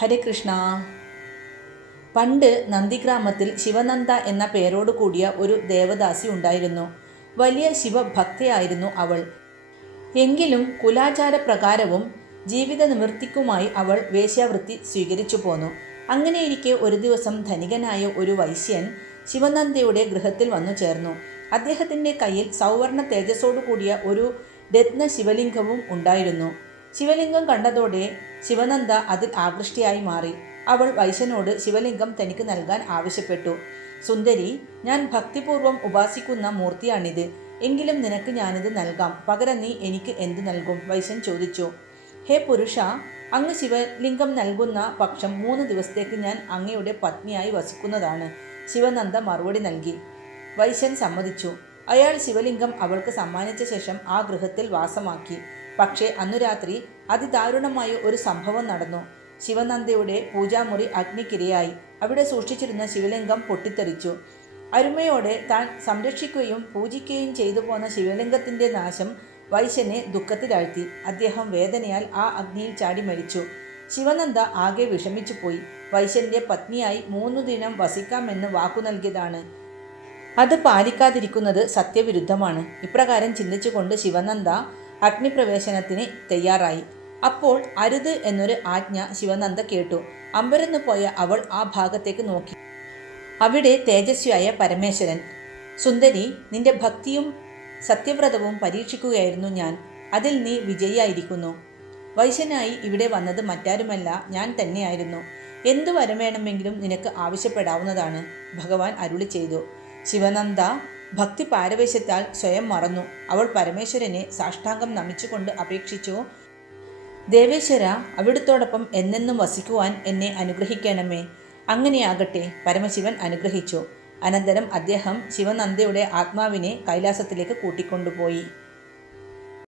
ഹരേ കൃഷ്ണ. പണ്ട് നന്ദിഗ്രാമത്തിൽ ശിവനന്ദ എന്ന പേരോട് കൂടിയ ഒരു ദേവദാസി ഉണ്ടായിരുന്നു. വലിയ ശിവഭക്തയായിരുന്നു അവൾ. എങ്കിലും കുലാചാരപ്രകാരവും ജീവിത നിവൃത്തിക്കുമായി അവൾ വേശ്യാവൃത്തി സ്വീകരിച്ചു പോന്നു. അങ്ങനെയിരിക്കെ ഒരു ദിവസം ധനികനായ ഒരു വൈശ്യൻ ശിവനന്ദയുടെ ഗൃഹത്തിൽ വന്നു ചേർന്നു. അദ്ദേഹത്തിൻ്റെ കയ്യിൽ സൗവർണ തേജസ്സോടു കൂടിയ ഒരു രത്ന ശിവലിംഗവും ഉണ്ടായിരുന്നു. ശിവലിംഗം കണ്ടതോടെ ശിവനന്ദ അതിൽ ആകൃഷ്ടയായി മാറി. അവൾ വൈശ്യനോട് ശിവലിംഗം തനിക്ക് നൽകാൻ ആവശ്യപ്പെട്ടു. സുന്ദരി, ഞാൻ ഭക്തിപൂർവം ഉപാസിക്കുന്ന മൂർത്തിയാണിത്. എങ്കിലും നിനക്ക് ഞാനിത് നൽകാം. പകരം നീ എനിക്ക് എന്തു നൽകും? വൈശ്യൻ ചോദിച്ചു. ഹേ പുരുഷ, അങ്ങ് ശിവലിംഗം നൽകുന്ന പക്ഷം 3 ദിവസത്തേക്ക് ഞാൻ അങ്ങയുടെ പത്നിയായി വസിക്കുന്നതാണ്. ശിവനന്ദ മറുപടി നൽകി. വൈശ്യൻ സമ്മതിച്ചു. അയാൾ ശിവലിംഗം അവൾക്ക് സമ്മാനിച്ച ശേഷം ആ ഗൃഹത്തിൽ വാസമാക്കി. പക്ഷേ അന്നു രാത്രി അതിദാരുണമായ ഒരു സംഭവം നടന്നു. ശിവനന്ദയുടെ പൂജാമുറി അഗ്നിക്കിരയായി. അവിടെ സൂക്ഷിച്ചിരുന്ന ശിവലിംഗം പൊട്ടിത്തെറിച്ചു. അരുമയോടെ താൻ സംരക്ഷിക്കുകയും പൂജിക്കുകയും ചെയ്തു പോന്ന ശിവലിംഗത്തിൻ്റെ നാശം വൈശ്യനെ ദുഃഖത്തിലാഴ്ത്തി. അദ്ദേഹം വേദനയാൽ ആ അഗ്നിയിൽ ചാടി മരിച്ചു. ശിവനന്ദ ആകെ വിഷമിച്ചു പോയി. വൈശ്യൻ്റെ പത്നിയായി 3 ദിനം വസിക്കാമെന്ന് വാക്കു നൽകിയതാണ്. അത് പാലിക്കാതിരിക്കുന്നത് സത്യവിരുദ്ധമാണ്. ഇപ്രകാരം ചിന്തിച്ചുകൊണ്ട് ശിവനന്ദ അഗ്നിപ്രവേശനത്തിന് തയ്യാറായി. അപ്പോൾ അരുത് എന്നൊരു ആജ്ഞ ശിവനന്ദ കേട്ടു. അമ്പരന്നു പോയ അവൾ ആ ഭാഗത്തേക്ക് നോക്കി. അവിടെ തേജസ്വിയായ പരമേശ്വരൻ. സുന്ദരി, നിന്റെ ഭക്തിയും സത്യവ്രതവും പരീക്ഷിക്കുകയായിരുന്നു ഞാൻ. അതിൽ നീ വിജയിയായിരിക്കുന്നു. വൈശ്യനായി ഇവിടെ വന്നത് മറ്റാരുമല്ല, ഞാൻ തന്നെയായിരുന്നു. എന്തു വരം വേണമെങ്കിലും നിനക്ക് ആവശ്യപ്പെടാവുന്നതാണ്, ഭഗവാൻ അരുളി ചെയ്തു. ശിവനന്ദ ഭക്തി പാരവേശ്യത്താൽ സ്വയം മറന്നു. അവൾ പരമേശ്വരനെ സാഷ്ടാംഗം നമിച്ചുകൊണ്ട് അപേക്ഷിച്ചു. ദേവേശ്വര, അവിടുത്തോടൊപ്പം എന്നെന്നും വസിക്കുവാൻ എന്നെ അനുഗ്രഹിക്കണമേ. അങ്ങനെയാകട്ടെ. പരമശിവൻ അനുഗ്രഹിച്ചു. അനന്തരം അദ്ദേഹം ശിവനന്ദയുടെ ആത്മാവിനെ കൈലാസത്തിലേക്ക് കൂട്ടിക്കൊണ്ടുപോയി.